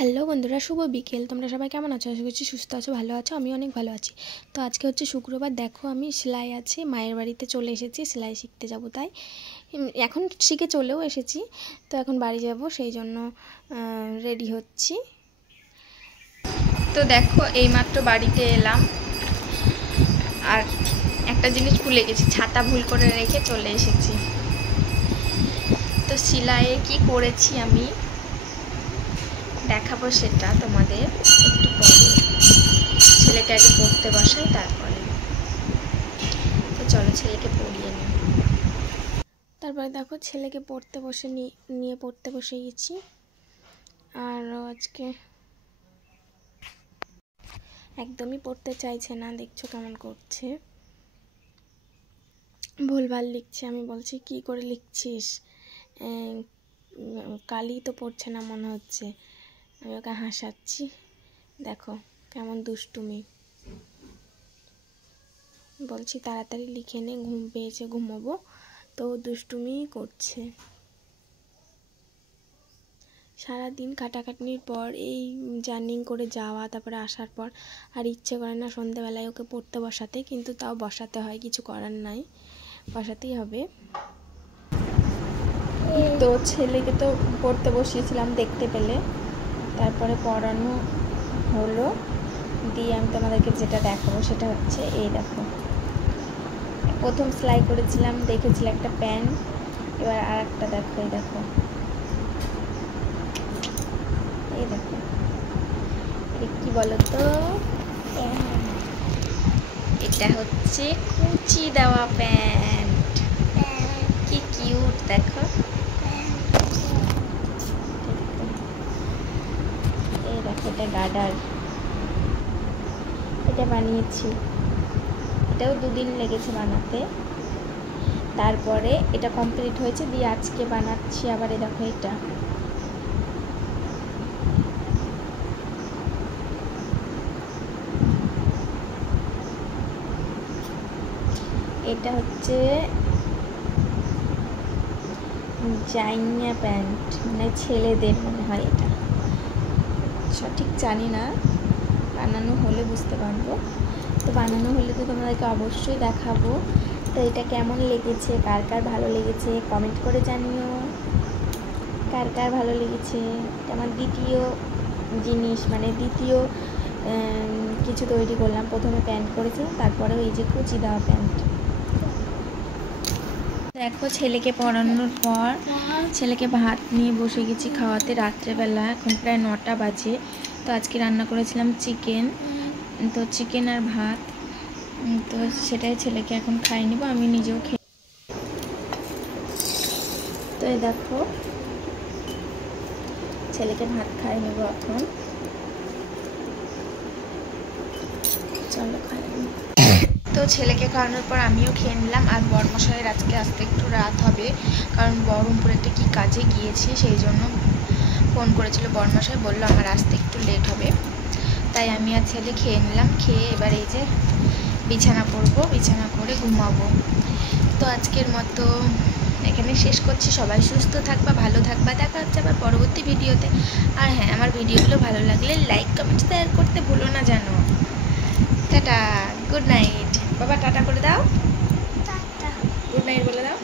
Hello বন্ধুরা, শুভ বিকেল। তোমরা সবাই কেমন আছো? আশা করছি সুস্থ আছো, ভালো আছো। আমি অনেক ভালো আছি। তো আজকে হচ্ছে শুক্রবার। দেখো, আমি সেলাই আছে, মায়ের বাড়িতে চলে এসেছি, সেলাই শিখতে যাব। তাই এখন শিখে চলেও এসেছি। তো এখন বাড়ি যাব, সেই জন্য রেডি হচ্ছি। তো দেখো, এইমাত্র বাড়িতে এলাম আর একটা জিনিস ভুলে গেছি, ছাতা ভুল করে রেখে চলে এসেছি। তো সেলাইয়ে কি করেছি আমি দেখাবো, সেটা তোমাদের একটু পরে। ছেলেকে আগে পড়তে বসাই, তারপরে। তো চলো ছেলেকে পড়িয়ে নিই। তারপরে দেখো, ছেলেকে পড়তে নিয়ে পড়তে বসে গেছি। আর আজকে একদমই পড়তে চাইছে না, দেখছো কেমন করছে, ভুলভাল লিখছে। আমি বলছি কি করে লিখছিস, কালি তো পড়ছে না মনে হচ্ছে। আমি ওকে হাসাচ্ছি, দেখো কেমন দুষ্টুমি। বলছি তাড়াতাড়ি লিখে নে, ঘুম পেয়েছে, ঘুমোবো। তো দুষ্টুমি করছে। সারাদিন খাটাখাটনির পর এই জার্নিং করে যাওয়া, তারপরে আসার পর আর ইচ্ছে করে না সন্ধ্যেবেলায় ওকে পড়তে বসাতে, কিন্তু তাও বসাতে হয়, কিছু করার নাই, বসাতেই হবে। তো ছেলেকে তো পড়তে বসিয়েছিলাম দেখতে পেলে, তারপরে পড়ানো হলো। দিয়ে আমি তোমাদেরকে যেটা দেখাবো সেটা হচ্ছে এই দেখো, প্রথম সেলাই করেছিলাম, দেখেছিলাম একটা প্যান্ট। এবার আর একটা দেখো, এই দেখো, এই দেখো, কি বলো তো, এটা হচ্ছে কুচি দেওয়া প্যান্ট। কি কিউট দেখো। এই দেখো, এটা গার্ডার, এটা বানিয়েছি। এটাও 2 দিন লেগেছে বানাতে। তারপরে এটা কমপ্লিট হয়েছে, দিয়ে আজকে বানাচ্ছি আবার। এই দেখো, এটা হচ্ছে জাইনা প্যান্ট, মানে ছেলেদের মনে হয়, এটা সঠিক জানি না, বানানো হলে বুঝতে পারবো। তো বানানো হলে তো তোমাদেরকে অবশ্যই দেখাবো। তো এটা কেমন লেগেছে, কার কার ভালো লেগেছে কমেন্ট করে জানিও, কার কার ভালো লেগেছে। এটা আমার দ্বিতীয় জিনিস, মানে দ্বিতীয় কিছু তৈরি করলাম। প্রথমে প্যান্ট করেছিলাম, তারপরে এই যে কুচি দেওয়া প্যান্ট। দেখো, ছেলেকে পড়ানোর পর ছেলেকে ভাত নিয়ে বসে গেছি খাওয়াতে রাত্রেবেলা। এখন প্রায় 9টা বাজে। তো আজকে রান্না করেছিলাম চিকেন, তো চিকেন আর ভাত। তো সেটাই ছেলেকে এখন খাইয়ে নেবো, আমি নিজেও খেয়ে। তো এই দেখো, ছেলেকে ভাত খাইয়ে নেবো এখন, চলো খাইয়ে নেবো। তো ছেলেকে খাওয়ানোর পর আমিও খেয়ে নিলাম। আর বরমশাইয়ের আজকে আসতে একটু রাত হবে, কারণ বহরমপুরে একটা কী কাজে গিয়েছে, সেই জন্য ফোন করেছিল বরমশাই, বললো আমার আসতে একটু লেট হবে। তাই আমি আর ছেলে খেয়ে নিলাম। খেয়ে এবার এই যে বিছানা করবো, বিছানা করে ঘুমাবো। তো আজকের মতো এখানে শেষ করছি। সবাই সুস্থ থাকবা, ভালো থাকবা। দেখা হচ্ছে আবার পরবর্তী ভিডিওতে। আর হ্যাঁ, আমার ভিডিওগুলো ভালো লাগলে লাইক কমেন্ট শেয়ার করতে ভুলো না জানো। Tata, good night. বাবা টাটা করে দাও, গুড নাইট বলে দাও।